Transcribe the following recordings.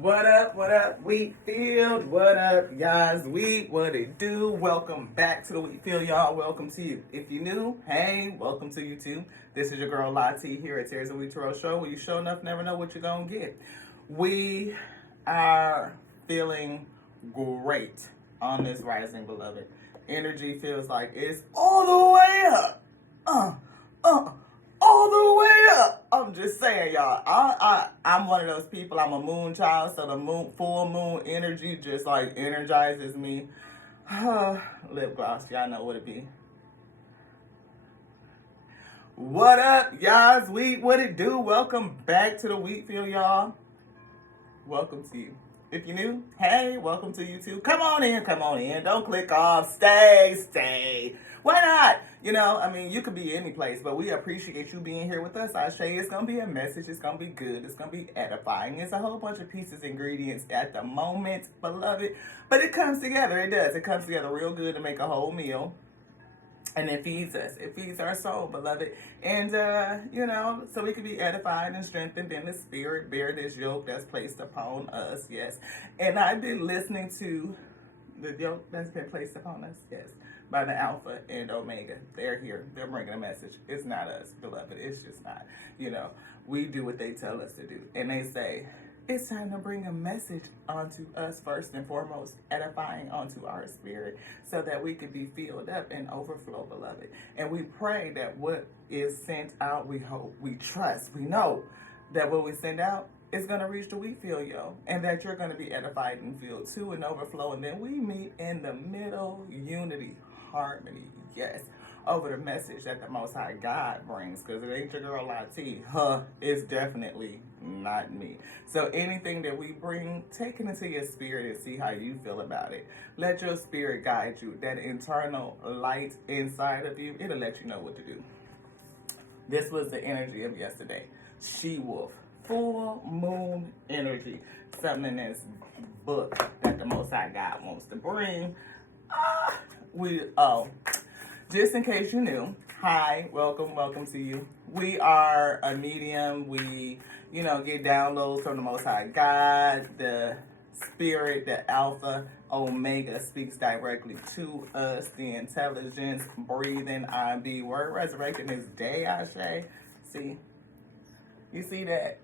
What up, Wheatfield? What up, guys? What it do? Welcome back to the Wheatfield, y'all. Welcome to you. If you're new, hey, welcome to you too. This is your girl Lottie here at Tears of Wheat Tarot Show, where you sure enough never know what you're gonna get. We are feeling great on this rising, beloved. Energy feels like it's all the way up. Uh, uh, all the way up. I'm just saying, y'all. I'm one of those people. I'm a moon child, so the full moon energy just like energizes me. Lip gloss, y'all know what it be. What up, y'all? What it do? Welcome back to the Wheatfield, y'all. Welcome to you. If you're new, hey, welcome to you too. Come on in. Don't click off. Stay. Why not? You could be any place, but we appreciate you being here with us. Ashe, it's going to be a message. It's going to be good. It's going to be edifying. It's a whole bunch of pieces, ingredients at the moment, beloved. But it comes together. It does. It comes together real good to make a whole meal. And it feeds us. It feeds our soul, beloved. And, so we can be edified and strengthened in the spirit, bear this yoke that's placed upon us, yes. And I've been listening to the yoke that's been placed upon us, yes, by the Alpha and Omega. They're here. They're bringing a message. It's not us, beloved. It's just not. We do what they tell us to do. And they say, it's time to bring a message onto us first and foremost, edifying onto our spirit so that we could be filled up and overflow, beloved. And we pray that what is sent out, we hope, we trust, we know that what we send out is going to reach the Wheatfield, yo, and that you're going to be edified and filled too and overflow. And then we meet in the middle, unity, harmony, yes, over the message that the Most High God brings, because it ain't your girl Lottie. It's definitely not me. So anything that we bring, take it into your spirit and see how you feel about it. Let your spirit guide you. That internal light inside of you, it'll let you know what to do. This was the energy of yesterday. She-wolf. Full moon energy. Something in this book that the Most High God wants to bring. Just in case you knew, hi, welcome to you. We are a medium. We, get downloads from the Most High God. The Spirit, the Alpha, Omega speaks directly to us. The intelligence, breathing, IB, word resurrecting this day, Ashe. See? You see that?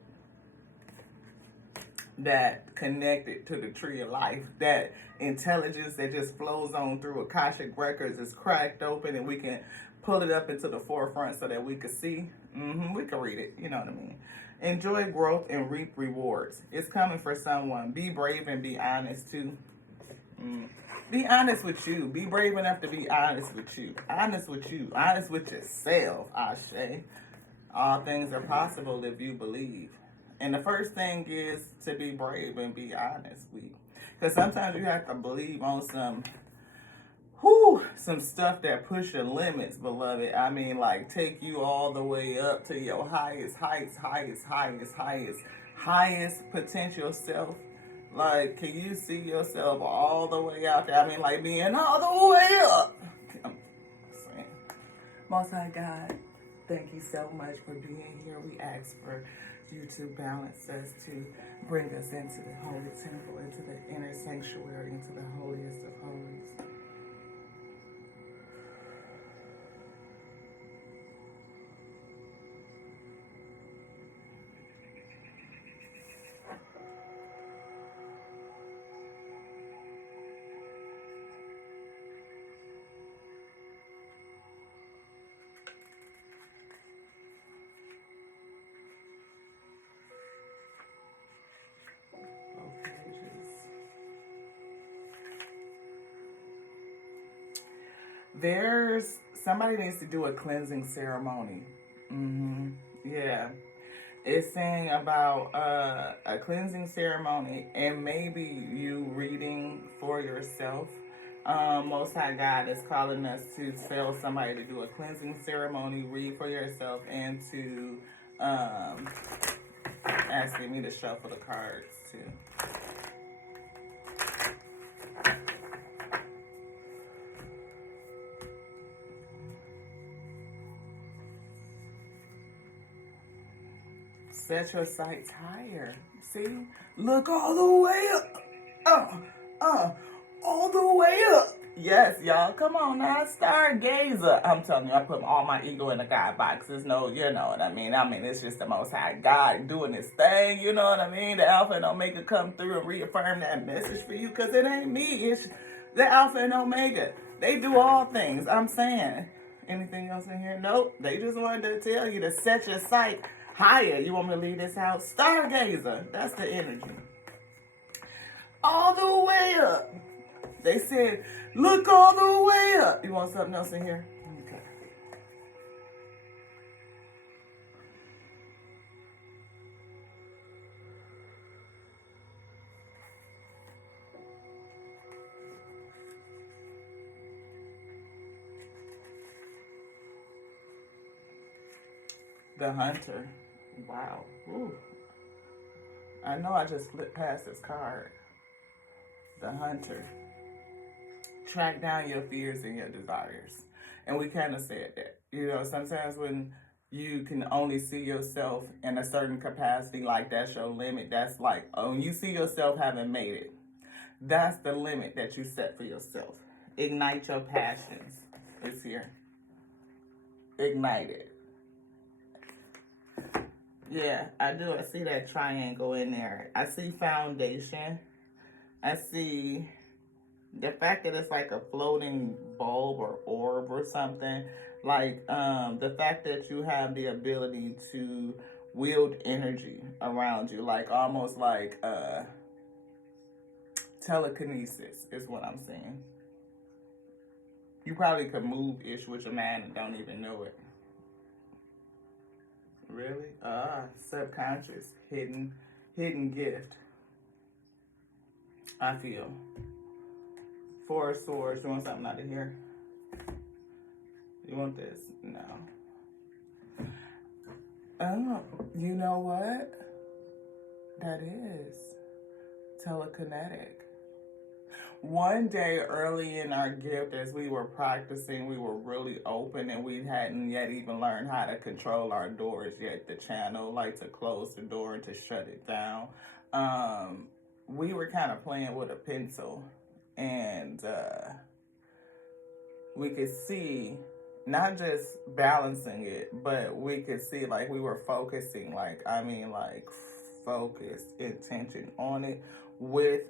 That connected to the tree of life, that intelligence that just flows on through Akashic records is cracked open and we can pull it up into the forefront so that we can see. We can read it, you know what I mean. Enjoy growth and reap rewards. It's coming for someone. Be brave and be honest too. Be honest with you. Be brave enough to be honest with you. Honest with you. Honest with yourself, Ashe. All things are possible if you believe. And the first thing is to be brave and be honest. Because sometimes you have to believe on some stuff that push your limits, beloved. I mean, like take you all the way up to your highest potential self. Like, can you see yourself all the way out there? I mean, like being all the way up. I'm saying, Most High God, thank you so much for being here. We ask for you to balance us, to bring us into the holy temple, into the inner sanctuary, into the holiest of holies. Somebody needs to do a cleansing ceremony. Yeah. It's saying about a cleansing ceremony and maybe you reading for yourself. Most High God is calling us to tell somebody to do a cleansing ceremony, read for yourself, and to asking me to shuffle the cards too. Set your sights higher. See? Look all the way up. All the way up. Yes, y'all. Come on now. Stargazer. I'm telling you, I put all my ego in the God box. There's no, you know what I mean? It's just the Most High God doing this thing. You know what I mean? The Alpha and Omega come through and reaffirm that message for you, because it ain't me. It's the Alpha and Omega. They do all things. I'm saying. Anything else in here? Nope. They just wanted to tell you to set your sight higher. You want me to leave this out? Stargazer. That's the energy. All the way up. They said, look all the way up. You want something else in here? Okay. The Hunter. Wow. Ooh. I know I just flipped past this card. The Hunter. Track down your fears and your desires. And we kind of said that. You know, sometimes when you can only see yourself in a certain capacity, like that's your limit. That's like, when you see yourself having made it, that's the limit that you set for yourself. Ignite your passions. It's here. Ignite it. Yeah, I do. I see that triangle in there. I see foundation. I see the fact that it's like a floating bulb or orb or something. Like the fact that you have the ability to wield energy around you. Like almost like telekinesis is what I'm saying. You probably could move-ish with your mind and don't even know it. Really? Subconscious, hidden gift. I feel. Four of Swords. You want something out of here? You want this? No. Oh, you know what? That is telekinetic. One day early in our gift, as we were practicing, we were really open and we hadn't yet even learned how to control our doors yet, the channel, like to close the door and to shut it down. We were kind of playing with a pencil, and we could see not just balancing it, but we could see like we were focusing, like focused intention on it with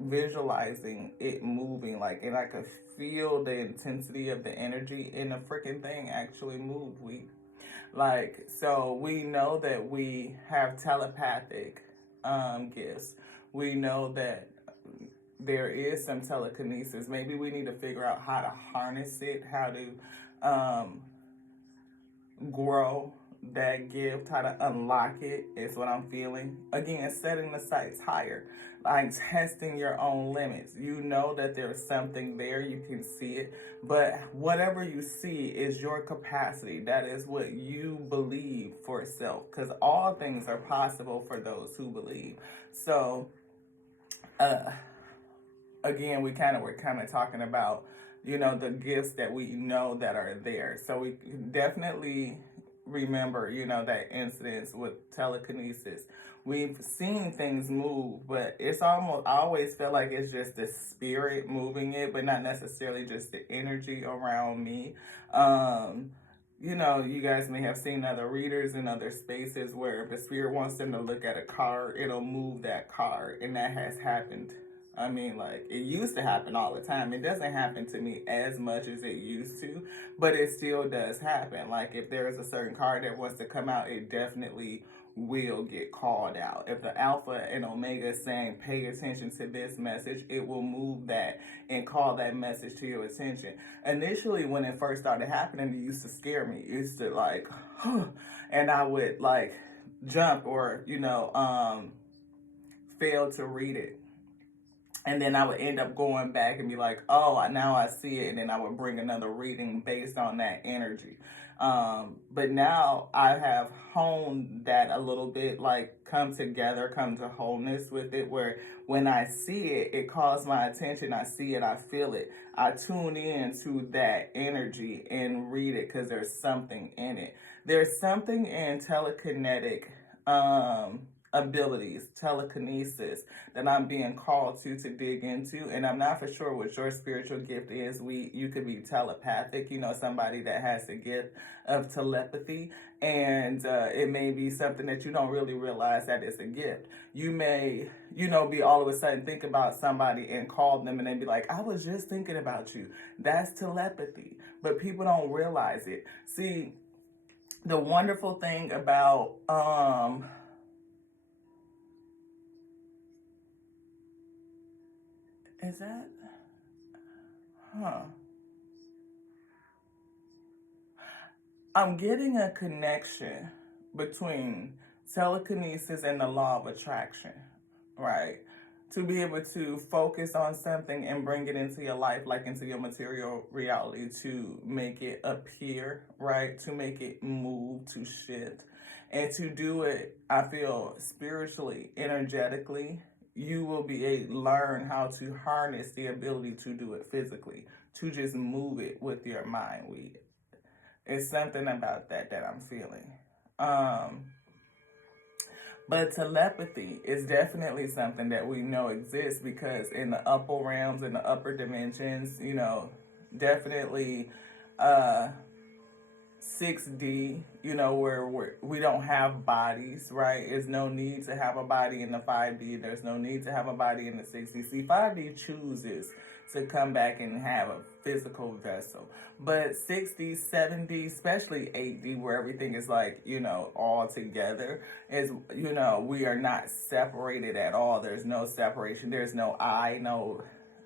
visualizing it moving, like, and I could feel the intensity of the energy, and the freaking thing actually moved. So we know that we have telepathic gifts. We know that there is some telekinesis. Maybe we need to figure out how to harness it, how to grow that gift, how to unlock it is what I'm feeling. Again, setting the sights higher, like testing your own limits. You know that there's something there, you can see it, but whatever you see is your capacity. That is what you believe for self, because all things are possible for those who believe. So again, we were talking about, the gifts that we know that are there. So we definitely remember, that incidents with telekinesis. We've seen things move, but it's almost, I always feel like it's just the spirit moving it, but not necessarily just the energy around me. You guys may have seen other readers in other spaces where if the spirit wants them to look at a card, it'll move that card, and that has happened. It used to happen all the time. It doesn't happen to me as much as it used to, but it still does happen. Like, if there is a certain card that wants to come out, it definitely will get called out. If the Alpha and Omega is saying, pay attention to this message, it will move that and call that message to your attention. Initially, when it first started happening, it used to scare me. It used to and I would jump or, fail to read it. And then I would end up going back and be like, oh, now I see it. And then I would bring another reading based on that energy. But now I have honed that a little bit, come to wholeness with it, where when I see it, it calls my attention. I see it, I feel it. I tune in to that energy and read it because there's something in it. There's something in telekinetic abilities, telekinesis that I'm being called to dig into. And I'm not for sure what your spiritual gift is. You could be telepathic, somebody that has the gift of telepathy, and it may be something that you don't really realize that it's a gift. You may, be all of a sudden think about somebody and call them and then be like, I was just thinking about you. That's telepathy, but people don't realize it. See, the wonderful thing about is that huh I'm getting a connection between telekinesis and the law of attraction, right? To be able to focus on something and bring it into your life, like into your material reality, to make it appear, right? To make it move, to shift. And to do it, I feel spiritually, energetically, you will be able to learn how to harness the ability to do it physically, to just move it with your mind. It's something about that I'm feeling. Um, but telepathy is definitely something that we know exists because in the upper realms, in the upper dimensions, definitely uh, 6D, where we don't have bodies, right? There's no need to have a body in the 5D. There's no need to have a body in the 6D. See, 5D chooses to come back and have a physical vessel. But 6D, 7D, especially 8D, where everything is like, all together, is, we are not separated at all. There's no separation. There's no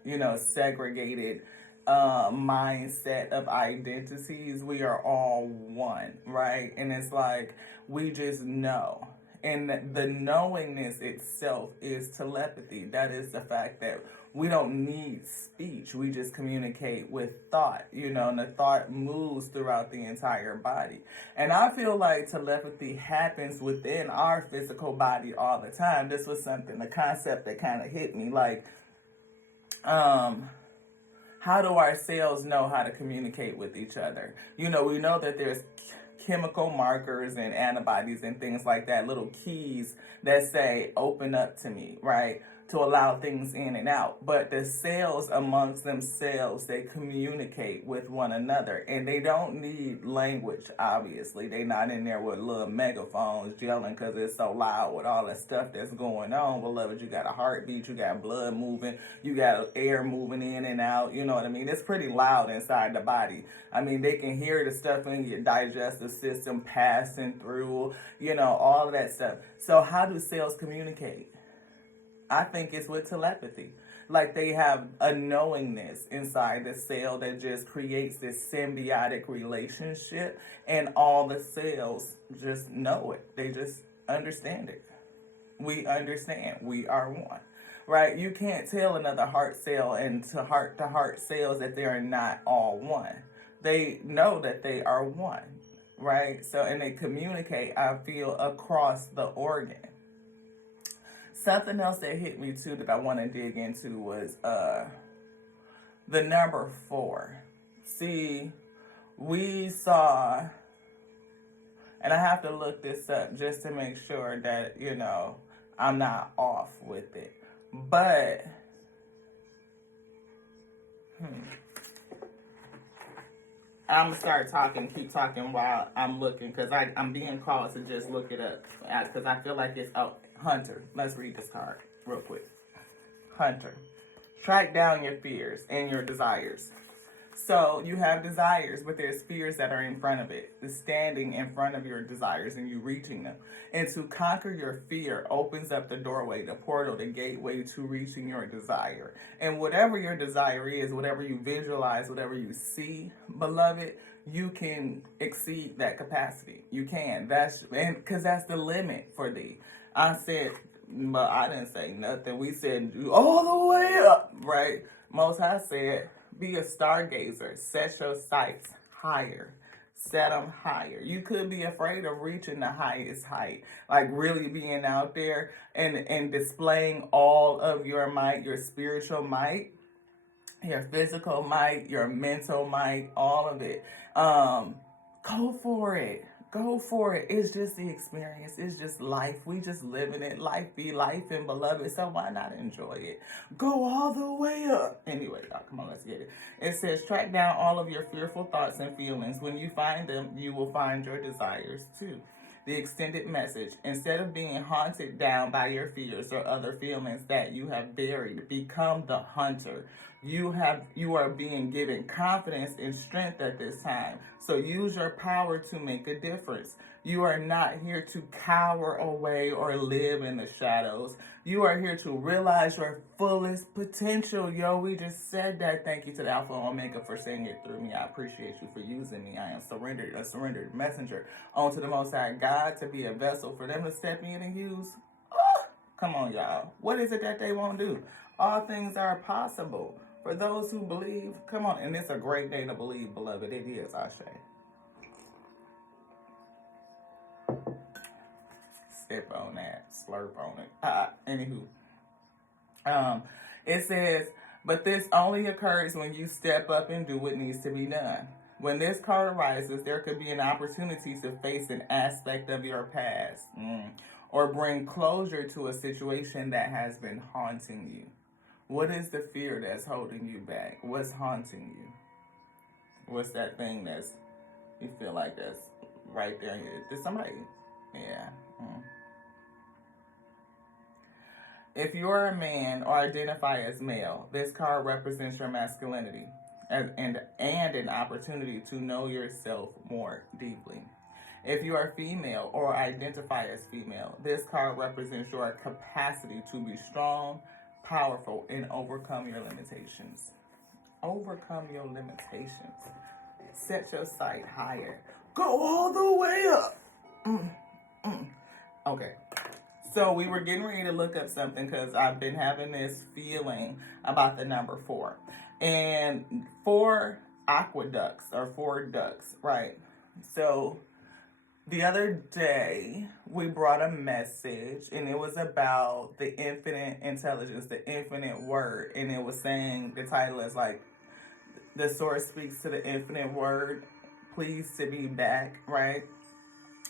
no, segregated mindset of identities. We are all one, right? And it's like we just know. And the knowingness itself is telepathy. That is the fact that we don't need speech. We just communicate with thought, and the thought moves throughout the entire body. And I feel like telepathy happens within our physical body all the time. This was the concept that kind of hit me. Like, how do our cells know how to communicate with each other? We know that there's chemical markers and antibodies and things like that, little keys that say, open up to me, right? To allow things in and out. But the cells amongst themselves, they communicate with one another. And they don't need language, obviously. They're not in there with little megaphones yelling because it's so loud with all the stuff that's going on. Beloved, you got a heartbeat, you got blood moving, you got air moving in and out. You know what I mean? It's pretty loud inside the body. I mean, they can hear the stuff in your digestive system passing through, all of that stuff. So how do cells communicate? I think it's with telepathy. Like they have a knowingness inside the cell that just creates this symbiotic relationship, and all the cells just know it. They just understand it. We understand. We are one. Right? You can't tell another heart cell and to heart cells that they are not all one. They know that they are one. Right? So, and they communicate, I feel, across the organ. Something else that hit me too that I want to dig into was the number 4. See, we saw, and I have to look this up just to make sure that, I'm not off with it. But, I'm going to start keep talking while I'm looking, because I'm being called to just look it up, because I feel like it's, Hunter. Let's read this card real quick. Hunter. Track down your fears and your desires. So you have desires, but there's fears that are in front of it. It's standing in front of your desires and you reaching them. And to conquer your fear opens up the doorway, the portal, the gateway to reaching your desire. And whatever your desire is, whatever you visualize, whatever you see, beloved, you can exceed that capacity. You can. Because that's the limit for thee. I said, but I didn't say nothing. We said all the way up, right? Most High said, be a stargazer. Set your sights higher. Set them higher. You could be afraid of reaching the highest height, like really being out there and displaying all of your might, your spiritual might, your physical might, your mental might, all of it. Go for it. Go for it. It's just the experience. It's just life. We just living it. Life be life, and beloved. So why not enjoy it? Go all the way up. Anyway, y'all, come on, let's get it. It says, track down all of your fearful thoughts and feelings. When you find them, you will find your desires too. The extended message. Instead of being haunted down by your fears or other feelings that you have buried, become the hunter. You are being given confidence and strength at this time. So use your power to make a difference. You are not here to cower away or live in the shadows. You are here to realize your fullest potential. Yo, we just said that. Thank you to the Alpha and Omega for saying it through me. I appreciate you for using me. I am a surrendered messenger onto the Most High God to be a vessel for them to step in and use. Oh, come on, y'all. What is it that they won't do? All things are possible. For those who believe, come on. And it's a great day to believe, beloved. It is, Ashe. Sip on that. Slurp on it. Anywho. It says, but this only occurs when you step up and do what needs to be done. When this card arises, there could be an opportunity to face an aspect of your past or bring closure to a situation that has been haunting you. What is the fear that's holding you back? What's haunting you? What's that thing that's, you feel like that's right there? Did somebody? Yeah. If you are a man or identify as male, this card represents your masculinity and an opportunity to know yourself more deeply. If you are female or identify as female, this card represents your capacity to be strong, powerful, and overcome your limitations. Overcome your limitations. Set your sight higher. Go all the way up. Okay. So we were getting ready to look up something because I've been having this feeling about the number 4. And 4 aqueducts or 4 ducts, right? So the other day, we brought a message, and it was about the infinite intelligence, the infinite word. And it was saying, the title is like, the source speaks to the infinite word, pleased to be back, right?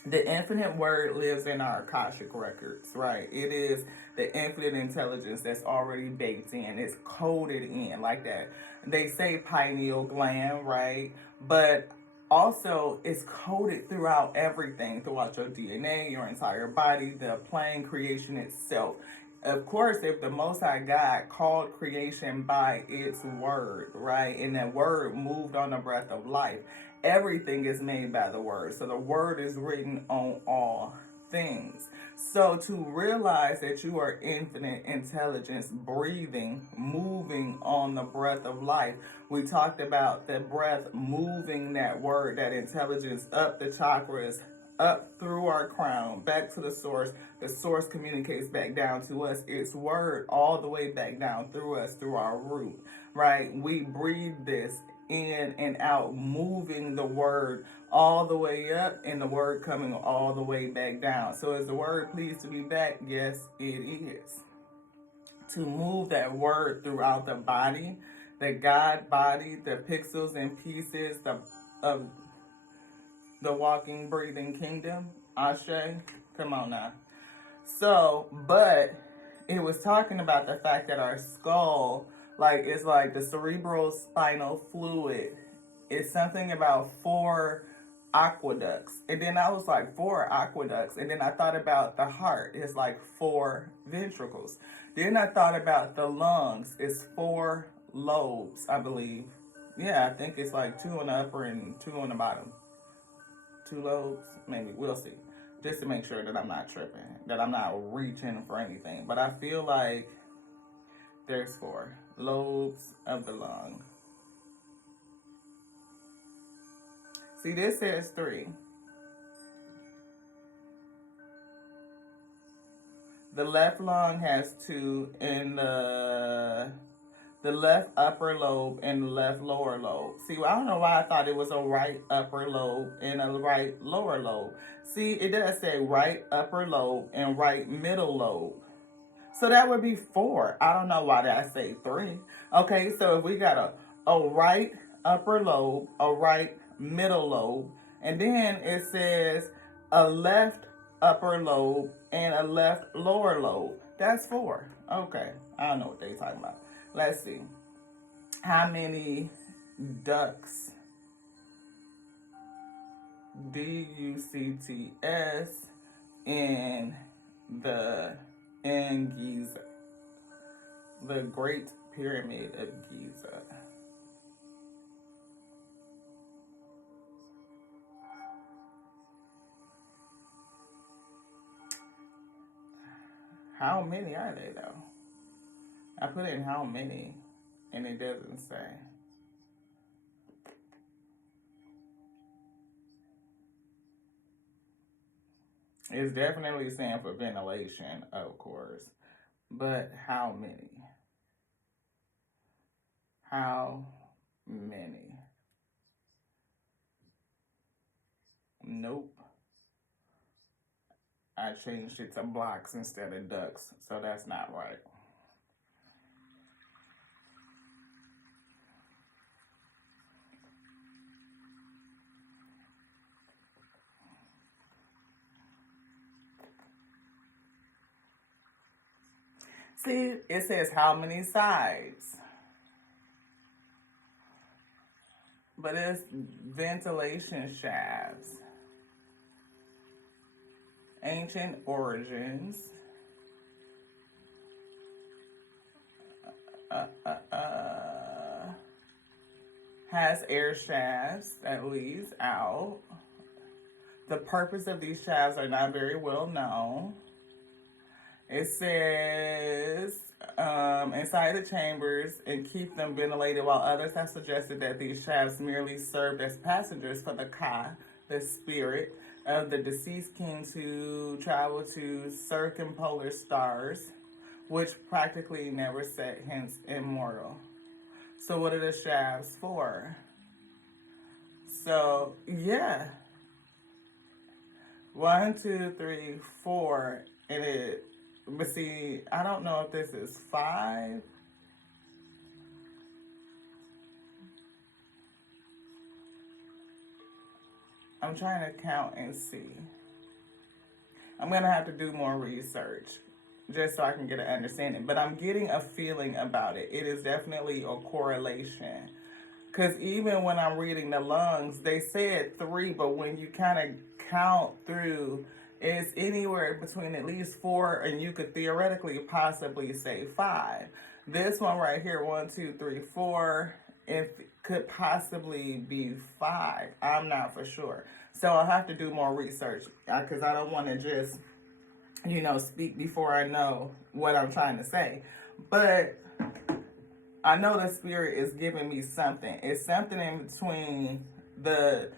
The infinite word lives in our Akashic records, right? It is the infinite intelligence that's already baked in. It's coded in like that. They say pineal gland, right? But also, it's coded throughout everything, throughout your DNA, your entire body, the plane, creation itself. Of course, if the Most High God called creation by its word, right, and that word moved on the breath of life, everything is made by the word. So the word is written on all things. So to realize that you are infinite intelligence, breathing, moving on the breath of life. We talked about the breath moving that word, that intelligence up the chakras, up through our crown, back to the source. The source communicates back down to us. Its word all the way back down through us, through our root, right? We breathe this in and out, moving the word all the way up and the word coming all the way back down. So is the word pleased to be back? Yes, it is. To move that word throughout the body, the God body, the pixels and pieces of the walking, breathing kingdom. Ashe, come on now. So, but it was talking about the fact that our skull, like, it's like the cerebral spinal fluid. It's something about 4 aqueducts. And then I was like, 4 aqueducts. And then I thought about the heart. It's like 4 ventricles. Then I thought about the lungs. It's 4 lobes, I believe. Yeah, I think it's like 2 on the upper and 2 on the bottom. 2 lobes, maybe. We'll see. Just to make sure that I'm not tripping, that I'm not reaching for anything. But I feel like there's 4 lobes of the lung. See, this says 3. The left lung has 2 in the left upper lobe and the left lower lobe. See, I don't know why I thought it was a right upper lobe and a right lower lobe. See, it does say right upper lobe and right middle lobe. So that would be 4. I don't know why did I say 3. Okay, so if we got a right upper lobe, a right middle lobe, And then it says a left upper lobe and a left lower lobe. That's 4. Okay. I don't know what they talking about. Let's see. How many ducts, Ducts, in Giza, the Great Pyramid of Giza? How many are they though? I put in how many and it doesn't say. It's definitely saying for ventilation, of course. But how many? How many? Nope. I changed it to blocks instead of ducks, so that's not right. See, it says how many sides, but it's ventilation shafts. Ancient origins. Has air shafts that leads out. The purpose of these shafts are not very well known. It says inside the chambers and keep them ventilated, while others have suggested that these shafts merely served as passengers for the Ka, the spirit of the deceased kings who traveled to circumpolar stars, which practically never set, hence immortal. So what are the shafts for? So yeah, 1, 2, 3, 4, and it. But see, I don't know if this is 5. I'm trying to count and see. I'm going to have to do more research just so I can get an understanding. But I'm getting a feeling about it. It is definitely a correlation. Because even when I'm reading the lungs, they said 3, but when you kind of count through, it's anywhere between at least 4, and you could theoretically possibly say 5. This one right here, 1, 2, 3, 4, it could possibly be 5. I'm not for sure. So I'll have to do more research because I don't want to just, speak before I know what I'm trying to say. But I know the spirit is giving me something. It's something in between the,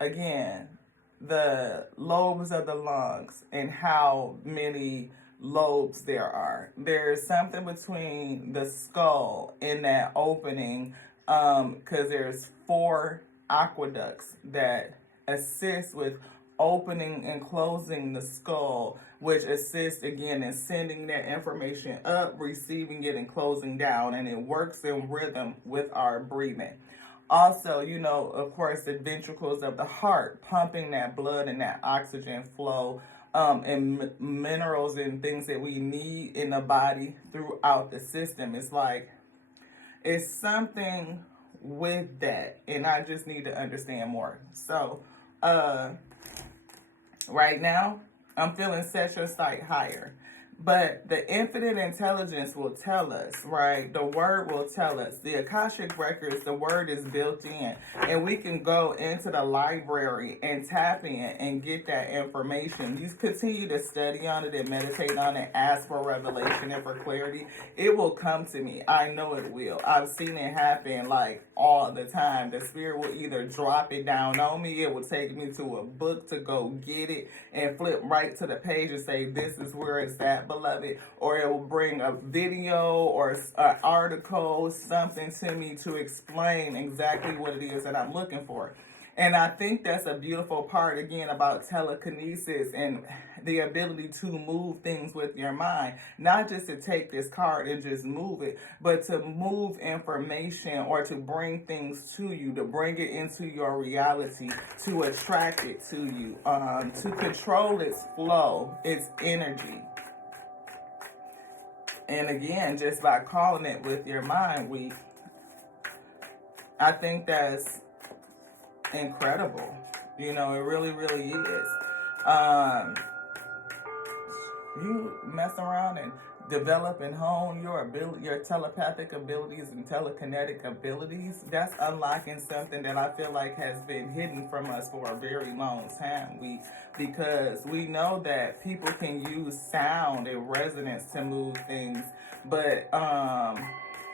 again, the lobes of the lungs and how many lobes there are. There's something between the skull in that opening, because there's 4 aqueducts that assist with opening and closing the skull, which assists again in sending that information up, receiving it, and closing down, and it works in rhythm with our breathing. Also, of course, the ventricles of the heart, pumping that blood and that oxygen flow, and minerals and things that we need in the body throughout the system. It's something with that, and I just need to understand more. So, right now, I'm feeling set your sight higher. But the infinite intelligence will tell us, right? The word will tell us. The Akashic records, the word is built in. And we can go into the library and tap in and get that information. You continue to study on it and meditate on it, ask for revelation and for clarity. It will come to me. I know it will. I've seen it happen all the time. The spirit will either drop it down on me. It will take me to a book to go get it and flip right to the page and say, this is where it's at, beloved. Or it will bring a video or an article, something to me to explain exactly what it is that I'm looking for. And I think that's a beautiful part, again, about telekinesis and the ability to move things with your mind. Not just to take this card and just move it, but to move information or to bring things to you, to bring it into your reality, to attract it to you, to control its flow, its energy. And again, just by calling it with your mind, I think that's incredible. You know, it really, really is. You mess around and develop and hone your ability, your telepathic abilities and telekinetic abilities. That's unlocking something that I feel like has been hidden from us for a very long time. Because we know that people can use sound and resonance to move things, but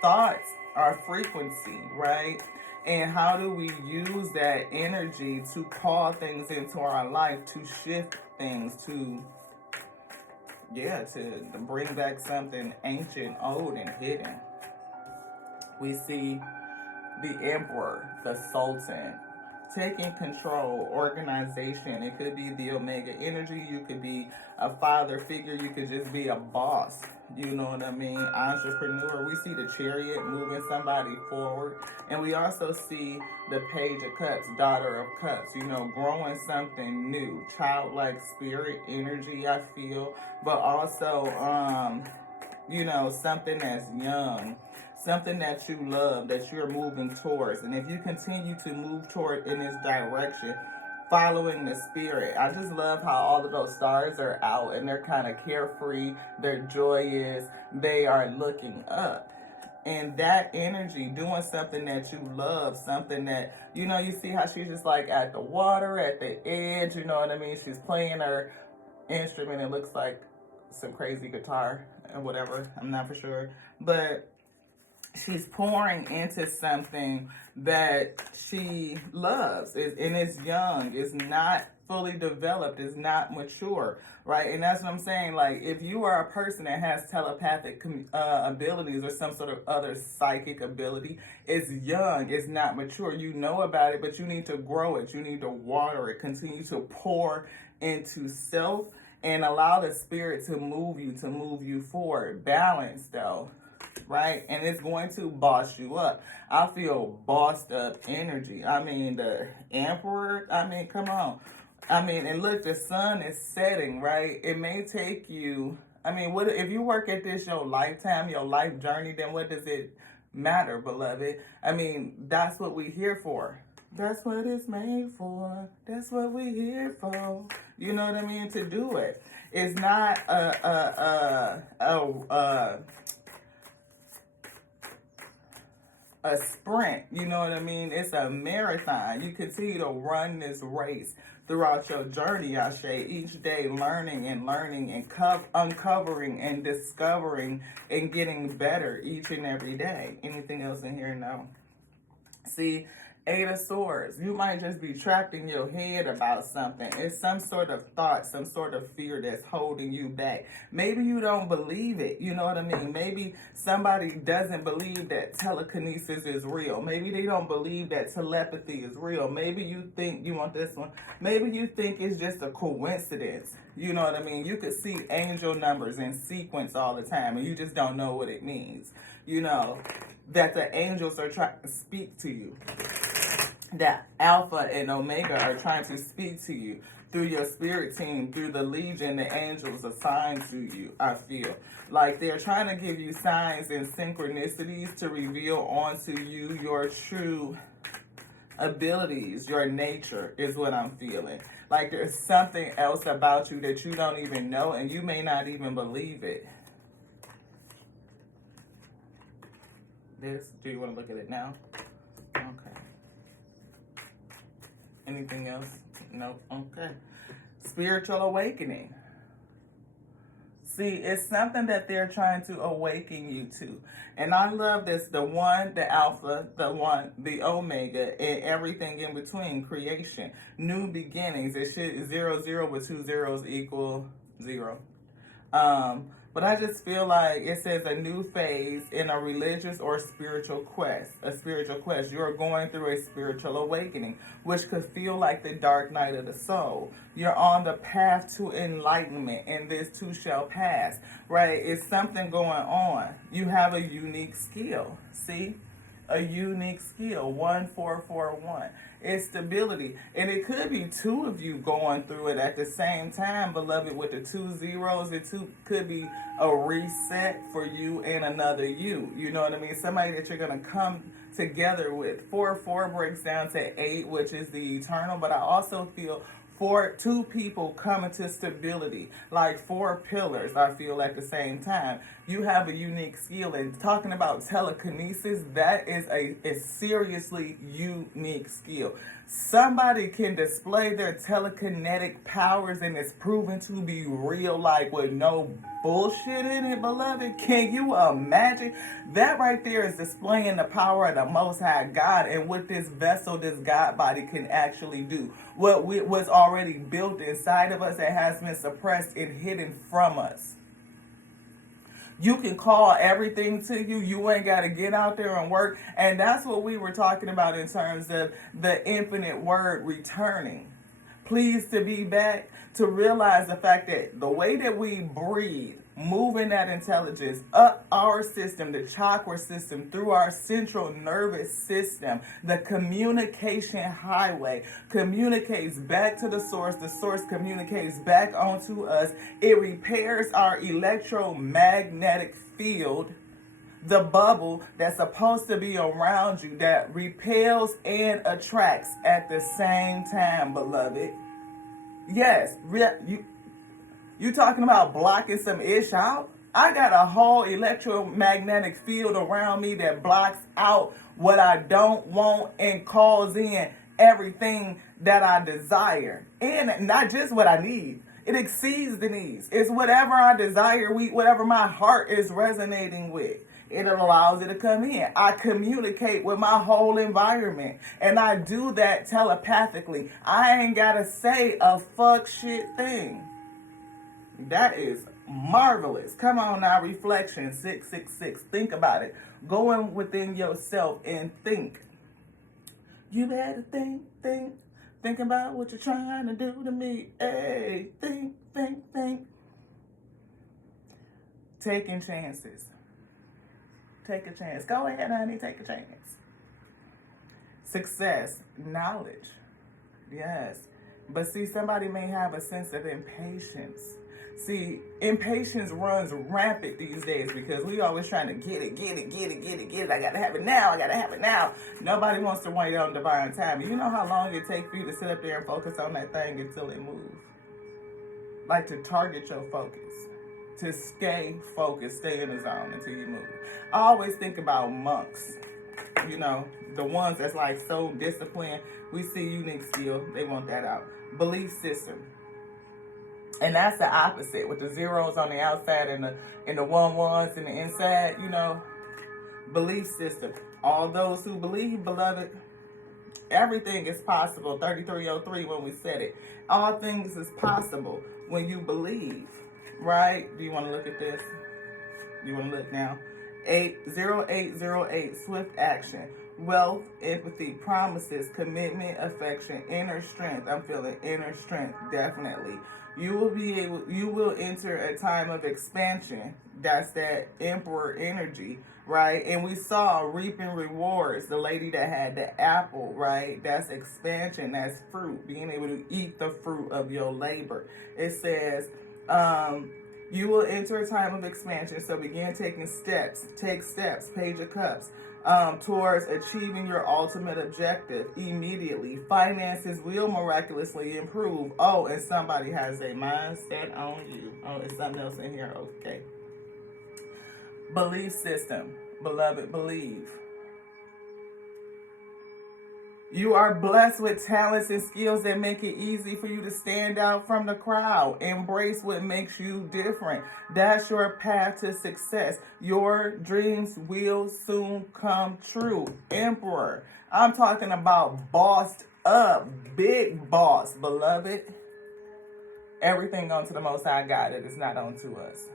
thoughts are frequency, right? And how do we use that energy to call things into our life, to shift things, to bring back something ancient, old, and hidden? We see the emperor, the sultan, taking control, organization. It could be the Omega energy. You could be a father figure. You could just be a boss. You know what I mean? Entrepreneur. We see the chariot moving somebody forward. And we also see the page of cups, daughter of cups, you know, growing something new. Childlike spirit energy, I feel. But also, you know, something that's young. Something that you love, that you're moving towards. And if you continue to move toward in this direction, following the spirit, I just love how all of those stars are out and they're kind of carefree, they're joyous, they are looking up. And that energy, doing something that you love, something that, you know, you see how she's just like at the water, at the edge, you know what I mean? She's playing her instrument. It looks like some crazy guitar or whatever. I'm not for sure. But she's pouring into something that she loves, and it's young, it's not fully developed, it's not mature, right? And that's what I'm saying. Like, if you are a person that has telepathic abilities or some sort of other psychic ability, it's young, it's not mature. You know about it, but you need to grow it, you need to water it, continue to pour into self and allow the spirit to move you forward. Balance, though, right? And it's going to boss you up. I feel bossed up energy. I mean, the emperor, I mean, come on. I mean, and look, the sun is setting, right? It may take you, I mean, what if you work at this your lifetime, your life journey, then what does it matter, beloved? I mean, that's what we're here for. That's what it's made for. That's what we're here for. You know what I mean? To do it. It's not a sprint, you know what I mean? It's a marathon. You continue to run this race throughout your journey, Ashe, each day learning and uncovering and discovering and getting better each and every day. Anything else in here? No. See, Eight of Swords. You might just be trapped in your head about something. It's some sort of thought, some sort of fear that's holding you back. Maybe you don't believe it. You know what I mean? Maybe somebody doesn't believe that telekinesis is real. Maybe they don't believe that telepathy is real. Maybe you think, you want this one? Maybe you think it's just a coincidence. You know what I mean? You could see angel numbers in sequence all the time and you just don't know what it means. You know, that the angels are trying to speak to you. That Alpha and Omega are trying to speak to you through your spirit team, through the legion, the angels assigned to you. I feel like they're trying to give you signs and synchronicities to reveal onto you your true abilities, your nature is what I'm feeling. Like there's something else about you that you don't even know and you may not even believe it. Do you want to look at it now? Okay. Anything else? Nope. Okay. Spiritual awakening. See, it's something that they're trying to awaken you to. And I love this, the one, the Alpha, the one, the Omega, and everything in between, creation. New beginnings. It should, 0, 0 with 2 zeros equal 0. But I just feel like it says a new phase in a religious or spiritual quest. A spiritual quest. You're going through a spiritual awakening, which could feel like the dark night of the soul. You're on the path to enlightenment, and this too shall pass. Right? It's something going on. You have a unique skill. See? A unique skill. 1441. It's stability. And it could be two of you going through it at the same time, beloved, with the 2 zeros. It could be a reset for you and another you. You know what I mean? Somebody that you're going to come together with. 4 breaks down to 8, which is the eternal. But I also feel two people coming to stability, like 4 pillars, I feel at the same time. You have a unique skill, and talking about telekinesis, that is a seriously unique skill. Somebody can display their telekinetic powers and it's proven to be real, like with no bullshit in it, beloved. Can you imagine? That right there is displaying the power of the Most High God and what this vessel, this God body can actually do. What was already built inside of us that has been suppressed and hidden from us. You can call everything to you. You ain't got to get out there and work. And that's what we were talking about in terms of the infinite word returning. Pleased to be back, to realize the fact that the way that we breathe, moving that intelligence up our system, the chakra system, through our central nervous system, the communication highway communicates back to the source communicates back onto us. It repairs our electromagnetic field, the bubble that's supposed to be around you, that repels and attracts at the same time, beloved. Yes, you talking about blocking some ish out? I got a whole electromagnetic field around me that blocks out what I don't want and calls in everything that I desire. And not just what I need. It exceeds the needs. It's whatever I desire, whatever my heart is resonating with. It allows it to come in. I communicate with my whole environment. And I do that telepathically. I ain't got to say a fuck shit thing. That is marvelous. Come on now, reflection 666. Think about it. Go in within yourself and think. You better think. Think about what you're trying to do to me. Hey, think. Taking chances. Take a chance. Go ahead, honey. Take a chance. Success. Knowledge. Yes. But see, somebody may have a sense of impatience. See, impatience runs rampant these days because we always trying to get it. I gotta have it now. Nobody wants to wait on divine time. You know how long it takes for you to sit up there and focus on that thing until it moves? Like to target your focus. To stay focused, stay in the zone until you move. I always think about monks. You know, the ones that's like so disciplined. We see unique skill. They want that out. Belief system. And that's the opposite, with the zeros on the outside and the 11s in the inside, you know. Belief system. All those who believe, beloved, everything is possible. 3303 when we said it. All things is possible when you believe, right? Do you want to look at this? You want to look now? 0808, swift action. Wealth, empathy, promises, commitment, affection, inner strength. I'm feeling inner strength, definitely. You will enter a time of expansion. That's that emperor energy, right? And we saw reaping rewards, the lady that had the apple, right? That's expansion, that's fruit, being able to eat the fruit of your labor. It says, you will enter a time of expansion, so begin taking steps. Take steps, Page of Cups, towards achieving your ultimate objective immediately. Finances will miraculously improve. Oh, and somebody has a mindset on you. Oh, there's something else in here. Okay. Belief system. Beloved, believe. You are blessed with talents and skills that make it easy for you to stand out from the crowd. Embrace what makes you different. That's your path to success. Your dreams will soon come true. Emperor. I'm talking about bossed up. Big boss, beloved. Everything onto the Most High God. It is not onto us.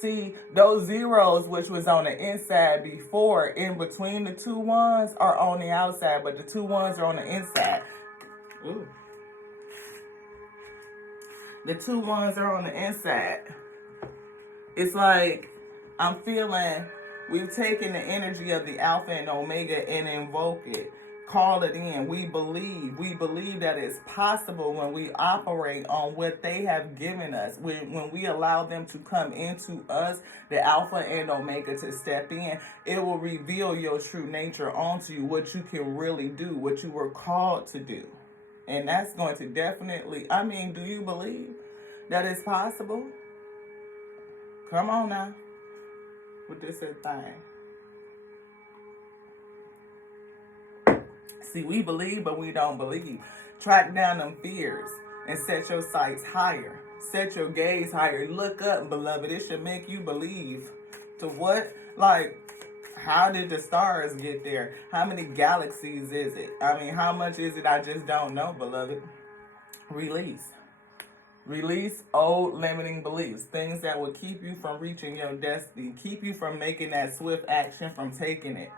See, those zeros, which was on the inside before, in between the two ones, are on the outside, but the two ones are on the inside. Ooh. The two ones are on the inside. It's like I'm feeling we've taken the energy of the Alpha and Omega and invoke it. Call it in. We believe that it's possible when we operate on what they have given us. When we allow them to come into us, the Alpha and Omega, to step in, it will reveal your true nature onto you, what you can really do, what you were called to do. And that's going to definitely, I mean, do you believe that it's possible? Come on now with this thing. See, we believe, but we don't believe. Track down them fears and set your sights higher. Set your gaze higher. Look up, beloved. It should make you believe. To what? Like, how did the stars get there? How many galaxies is it? I mean, how much is it? I just don't know, beloved. Release. Release old limiting beliefs. Things that will keep you from reaching your destiny. Keep you from making that swift action, from taking it.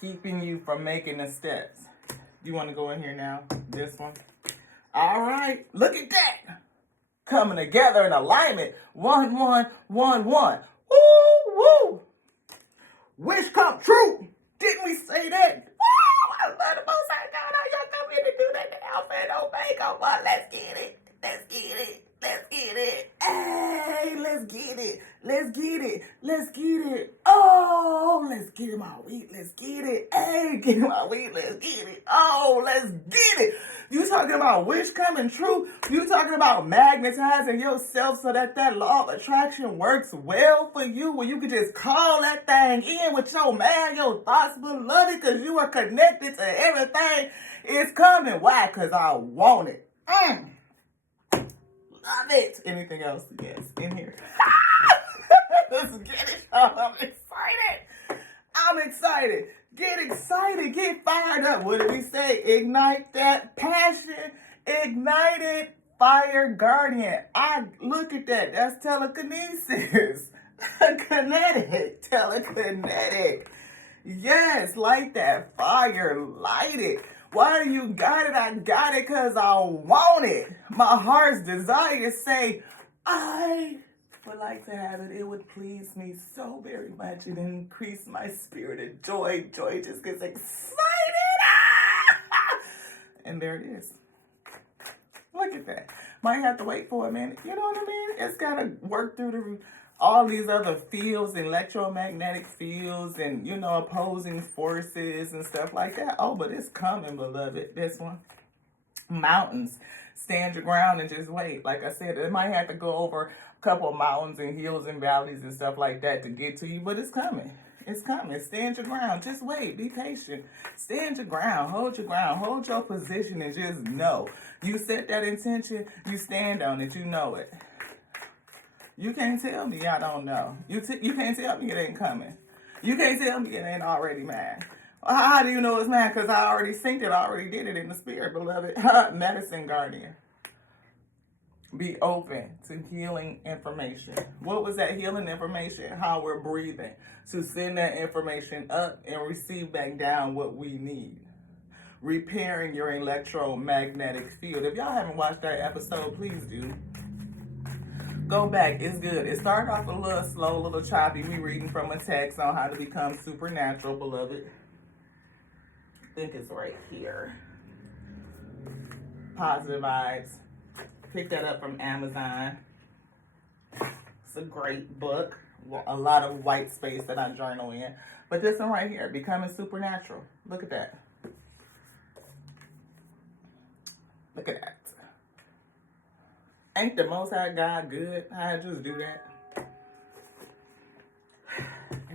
Keeping you from making the steps. You want to go in here now? This one? All right. Look at that. Coming together in alignment. 1, 1, 1, 1. Woo, woo. Wish come true. Didn't we say that? Woo! I love the most high God. How y'all come here to do that? The Alpha and Omega. But let's get it. Let's get it. Let's get it. Hey, let's get it. Let's get it. Let's get it. Oh, let's get it, my wheat. Let's get it. Hey, get it, my wheat. Let's get it. Oh, let's get it. You talking about wish coming true? You talking about magnetizing yourself so that law of attraction works well for you, where you can just call that thing in with your mind, your thoughts, beloved, because you are connected to everything. It's coming. Why? Because I want it. Love it. Anything else? Yes, in here. Let's get it. I'm excited. I'm excited. Get excited. Get fired up. What did we say? Ignite that passion. Ignite it. Fire guardian. I look at that. That's telekinesis. Kinetic. Telekinetic. Yes, light that fire. Light it. Why do you got it? I got it because I want it. My heart's desire to say, I would like to have it. It would please me so very much. It increase my spirit of joy. Joy just gets excited. And there it is. Look at that. Might have to wait for a minute. You know what I mean? It's got to work through all these other fields, electromagnetic fields, and, opposing forces and stuff like that. Oh, but it's coming, beloved. This one. Mountains. Stand your ground and just wait. Like I said, it might have to go over a couple of mountains and hills and valleys and stuff like that to get to you, but it's coming. It's coming. Stand your ground. Just wait. Be patient. Stand your ground. Hold your ground. Hold your position and just know. You set that intention, you stand on it. You know it. You can't tell me I don't know. You can't tell me it ain't coming. You can't tell me it ain't already mine. How do you know it's mine? Because I already synced it. I already did it in the spirit, beloved. Medicine guardian. Be open to healing information. What was that healing information? How we're breathing. To send that information up and receive back down what we need. Repairing your electromagnetic field. If y'all haven't watched that episode, please do. Go back. It's good. It started off a little slow, a little choppy. We reading from a text on how to become supernatural, beloved. I think it's right here. Positive vibes. Pick that up from Amazon. It's a great book. A lot of white space that I journal in. But this one right here, Becoming Supernatural. Look at that. Look at that. Ain't the Most High God good? I just do that.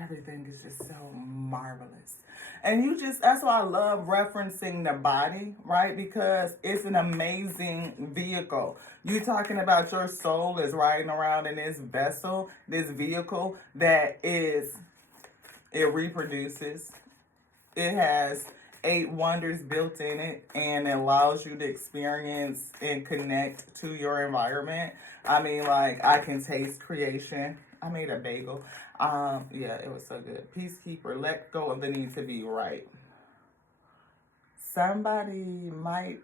Everything is just so marvelous. And that's why I love referencing the body, right? Because it's an amazing vehicle. You talking about your soul is riding around in this vessel, this vehicle it reproduces. It has 8 wonders built in it, and it allows you to experience and connect to your environment. I mean, like, I can taste creation. I made a bagel. Yeah, it was so good. Peacekeeper, let go of the need to be right. Somebody might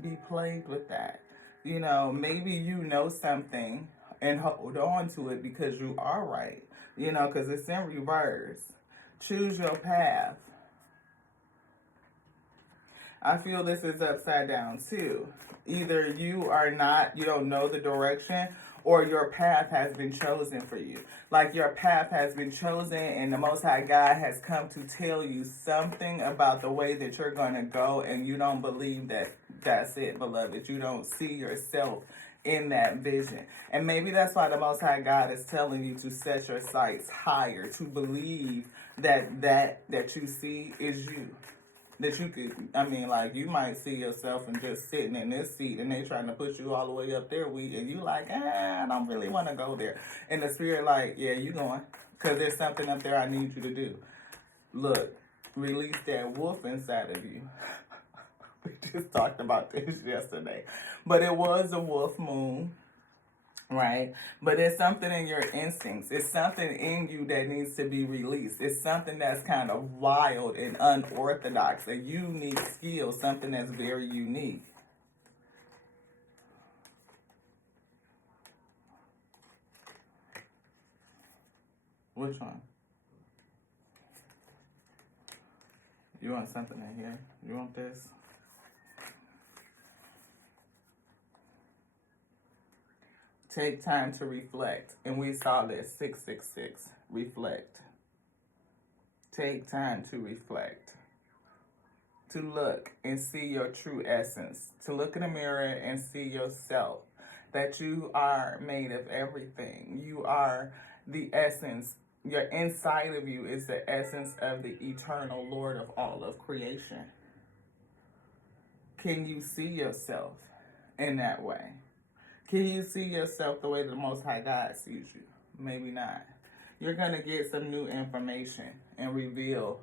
be plagued with that. You know, maybe you know something and hold on to it because you are right. You know, because it's in reverse. Choose your path. I feel this is upside down too. Either you are not, you don't know the direction, or your path has been chosen for you. Like your path has been chosen, and the Most High God has come to tell you something about the way that you're going to go, and you don't believe that that's it, beloved. You don't see yourself in that vision. And maybe that's why the Most High God is telling you to set your sights higher, to believe that you see is you. That you could, I mean, like, you might see yourself and just sitting in this seat and they trying to put you all the way up there, and you like, I don't really want to go there. And the spirit like, yeah, you going, because there's something up there I need you to do. Look, release that wolf inside of you. We just talked about this yesterday. But it was a wolf moon. Right? But it's something in your instincts. It's something in you that needs to be released. It's something that's kind of wild and unorthodox, a unique skill, something that's very unique. Which one? You want something in here? You want this? Take time to reflect. And we saw this, 666. Reflect. Take time to reflect. To look and see your true essence. To look in the mirror and see yourself. That you are made of everything. You are the essence. Your inside of you is the essence of the eternal Lord of all of creation. Can you see yourself in that way? Can you see yourself the way the Most High God sees you? Maybe not. You're going to get some new information and reveal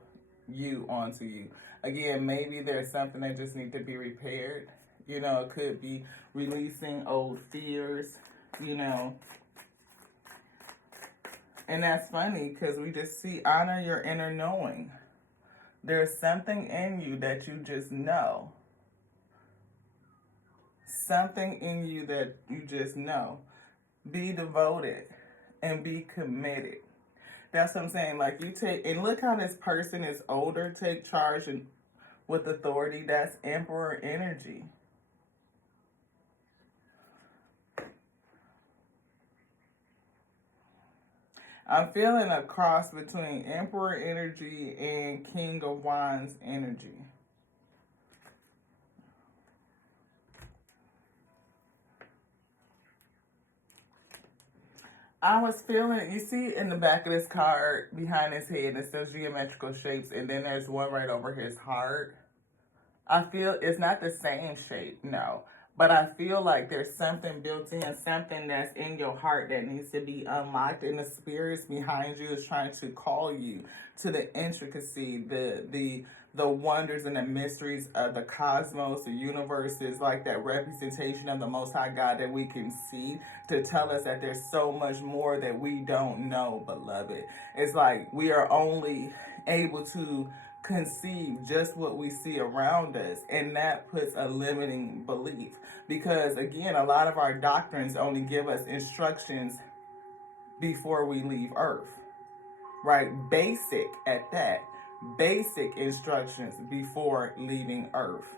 you onto you. Again, maybe there's something that just needs to be repaired. You know, it could be releasing old fears, you know. And that's funny because we just see honor your inner knowing. There's something in you that you just know. Something in you that you just know. Be devoted and be committed. That's what I'm saying. Like, you take, and look how this person is older, take charge and with authority. That's Emperor energy. I'm feeling a cross between Emperor energy and King of Wands energy. I was feeling, you see in the back of this card, behind his head, it says geometrical shapes, and then there's one right over his heart. I feel it's not the same shape, no. But I feel like there's something built in, something that's in your heart that needs to be unlocked, and the spirits behind you is trying to call you to the intricacy, the wonders and the mysteries of the cosmos, the universe is like that representation of the Most High God that we can see to tell us that there's so much more that we don't know, beloved. It's like we are only able to conceive just what we see around us, and that puts a limiting belief because, again, a lot of our doctrines only give us instructions before we leave earth, right? Basic at that, basic instructions before leaving earth.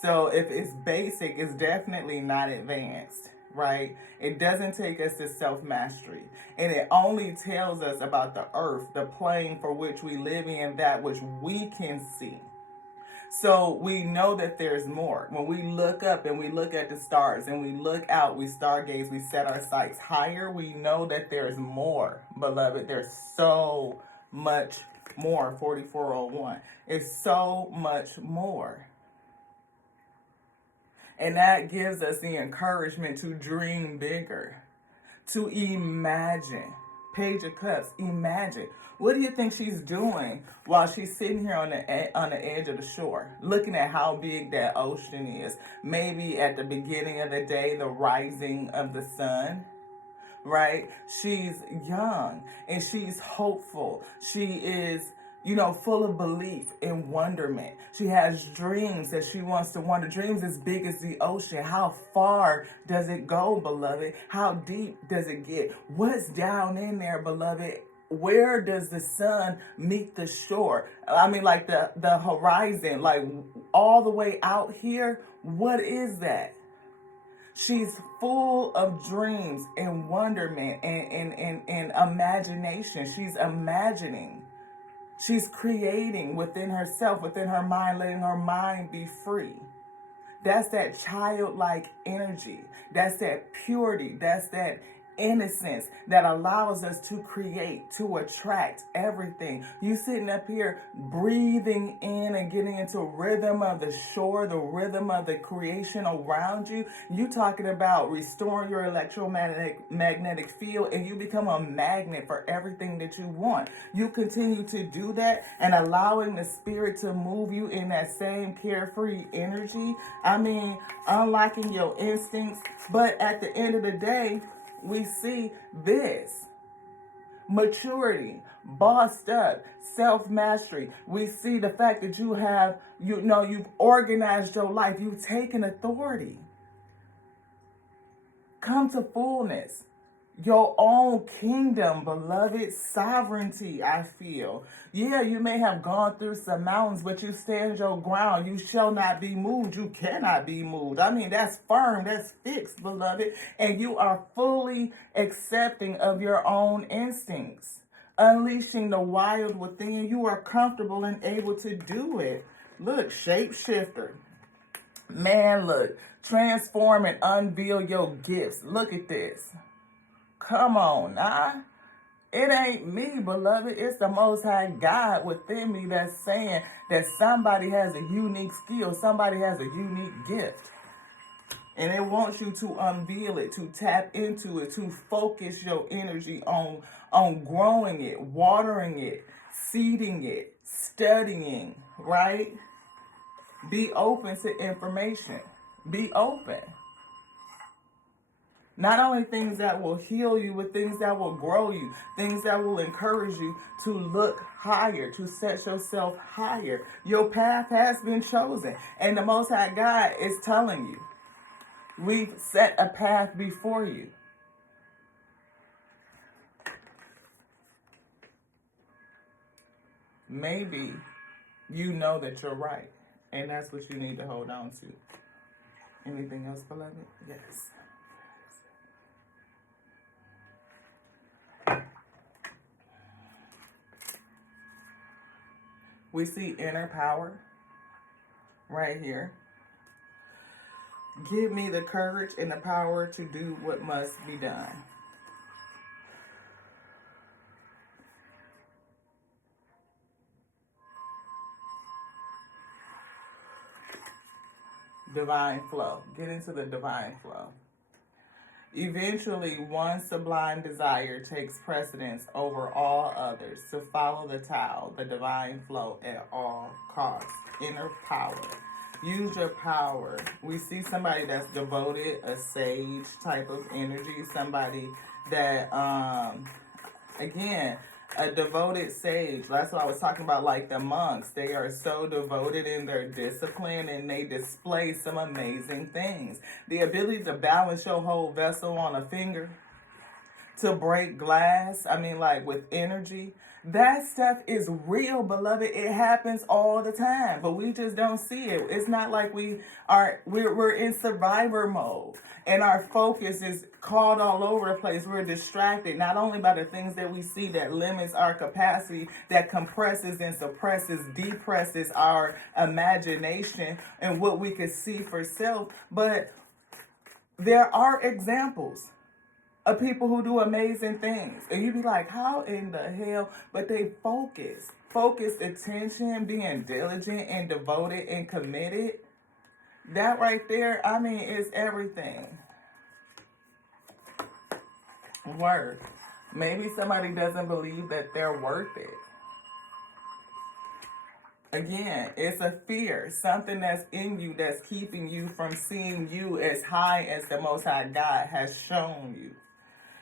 So if it's basic, it's definitely not advanced, right? It doesn't take us to self-mastery. And it only tells us about the earth, the plane for which we live in, that which we can see. So we know that there's more. When we look up and we look at the stars and we look out, we stargaze, we set our sights higher, we know that there's more, beloved. There's so much more. 4401. It's so much more. And that gives us the encouragement to dream bigger, to imagine, Page of Cups. Imagine. What do you think she's doing while she's sitting here on the edge of the shore, looking at how big that ocean is? Maybe at the beginning of the day, the rising of the sun, right? She's young and she's hopeful. She is, full of belief and wonderment. She has dreams that she wants to wander. Dreams as big as the ocean. How far does it go, beloved? How deep does it get? What's down in there, beloved? Where does the sun meet the shore? I mean, like the horizon, like all the way out here. What is that? She's full of dreams and wonderment and imagination. She's imagining. She's creating within herself, within her mind, letting her mind be free. That's that childlike energy. That's that purity. That's that innocence that allows us to create, to attract everything. You sitting up here breathing in and getting into rhythm of the shore, the rhythm of the creation around you. You talking about restoring your electromagnetic field, and you become a magnet for everything that you want. You continue to do that and allowing the spirit to move you in that same carefree energy. I mean, unlocking your instincts. But at the end of the day, we see this maturity, bossed up, self-mastery. We see the fact that you've organized your life. You've taken authority. Come to fullness. Your own kingdom, beloved, sovereignty, I feel. Yeah, you may have gone through some mountains, but you stand your ground. You shall not be moved. You cannot be moved. I mean, that's firm, that's fixed, beloved. And you are fully accepting of your own instincts, unleashing the wild within you. You are comfortable and able to do it. Look, shapeshifter. Man, look, transform and unveil your gifts. Look at this. Come on, nah. It ain't me, beloved. It's the Most High God within me that's saying that somebody has a unique skill. Somebody has a unique gift. And it wants you to unveil it, to tap into it, to focus your energy on growing it, watering it, seeding it, studying, right? Be open to information. Be open. Not only things that will heal you, but things that will grow you, things that will encourage you to look higher, to set yourself higher. Your path has been chosen, and the Most High God is telling you, we've set a path before you. Maybe you know that you're right, and that's what you need to hold on to. Anything else, beloved? Yes. We see inner power right here. Give me the courage and the power to do what must be done. Divine flow. Get into the divine flow. Eventually, one sublime desire takes precedence over all others to follow the Tao, the divine flow, at all costs. Inner power. Use your power. We see somebody that's devoted, a sage type of energy, somebody that, again, a devoted sage. That's what I was talking about, like the monks. They are so devoted in their discipline and they display some amazing things. The ability to balance your whole vessel on a finger, to break glass, I mean, like with energy. That stuff is real, beloved. It happens all the time, but we just don't see it. It's not like we're in survivor mode and our focus is called all over the place. We're distracted not only by the things that we see that limits our capacity, that compresses and suppresses, depresses our imagination and what we could see for self, but there are examples of people who do amazing things. And you be like, how in the hell? But they focused attention, being diligent and devoted and committed. That right there, I mean, is everything. Word. Maybe somebody doesn't believe that they're worth it. Again, it's a fear, something that's in you that's keeping you from seeing you as high as the Most High God has shown you.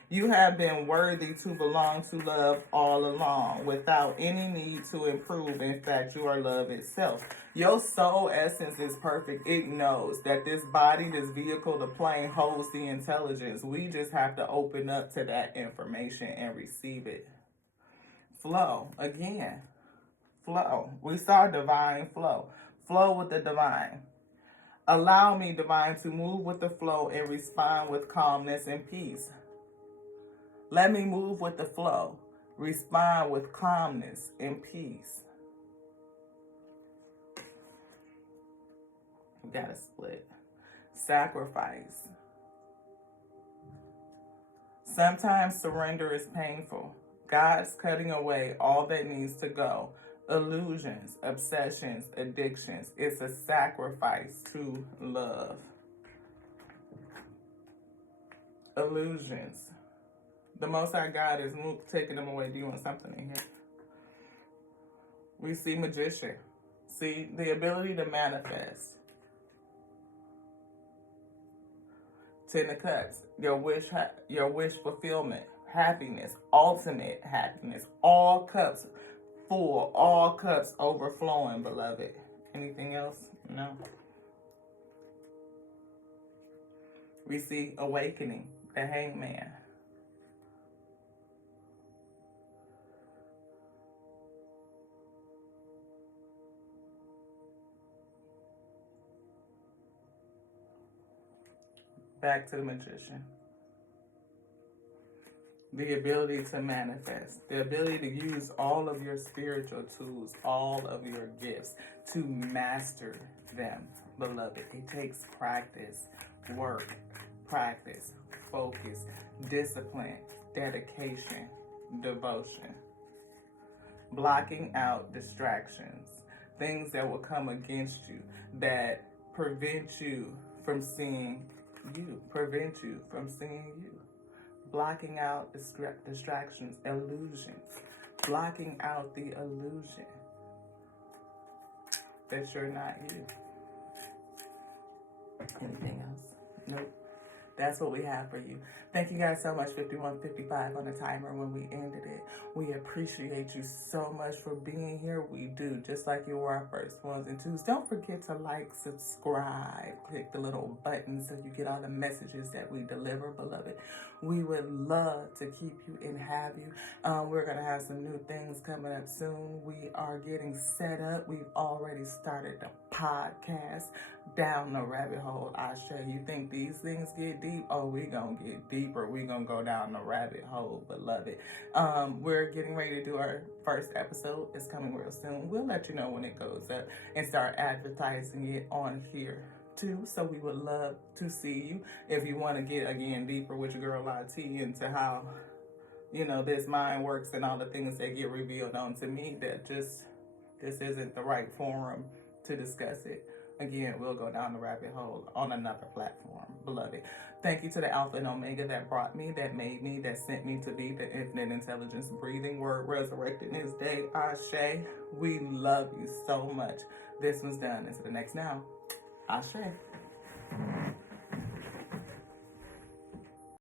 You have been worthy to belong to love all along without any need to improve. In fact, you are love itself. Your soul essence is perfect. It knows that this body, this vehicle, the plane holds the intelligence. We just have to open up to that information and receive it. Flow. Again, flow. We saw divine flow. Flow with the divine. Allow me, divine, to move with the flow and respond with calmness and peace. Let me move with the flow, respond with calmness and peace. We gotta split. Sacrifice. Sometimes surrender is painful. God's cutting away all that needs to go. Illusions, obsessions, addictions. It's a sacrifice to love. Illusions. The Most High God is taking them away. Do you want something in here? We see magician. See, the ability to manifest. Ten of Cups. Your wish fulfillment. Happiness. Ultimate happiness. All cups full. All cups overflowing, beloved. Anything else? No. We see awakening. The Hangman. Back to the magician. The ability to manifest. The ability to use all of your spiritual tools, all of your gifts to master them, beloved. It takes practice, work, practice, focus, discipline, dedication, devotion. Blocking out distractions. Things that will come against you that prevent you from seeing you, prevent you from seeing you. Blocking out distractions, illusions. Blocking out the illusion that you're not you. Anything else? Nope. That's what we have for you. Thank you guys so much. 51:55 on the timer when we ended it. We appreciate you so much for being here. We do, just like you were our first ones and twos. Don't forget to like, subscribe, click the little button so you get all the messages that we deliver, beloved. We would love to keep you and have you. We're going to have some new things coming up soon. We are getting set up. We've already started the podcast. Down the rabbit hole, I show you. Think these things get deep? Oh, we gonna get deeper. We gonna go down the rabbit hole, beloved. We're getting ready to do our first episode. It's coming real soon. We'll let you know when it goes up and start advertising it on here too. So we would love to see you. If you want to get again deeper with your girl IT into how this mind works and all the things that get revealed onto me, that this isn't the right forum to discuss it. Again, we'll go down the rabbit hole on another platform, beloved. Thank you to the Alpha and Omega that brought me, that made me, that sent me to be the infinite intelligence, breathing word, resurrected in this day. Ashe, we love you so much. This one's done. Into the next now. Ashe.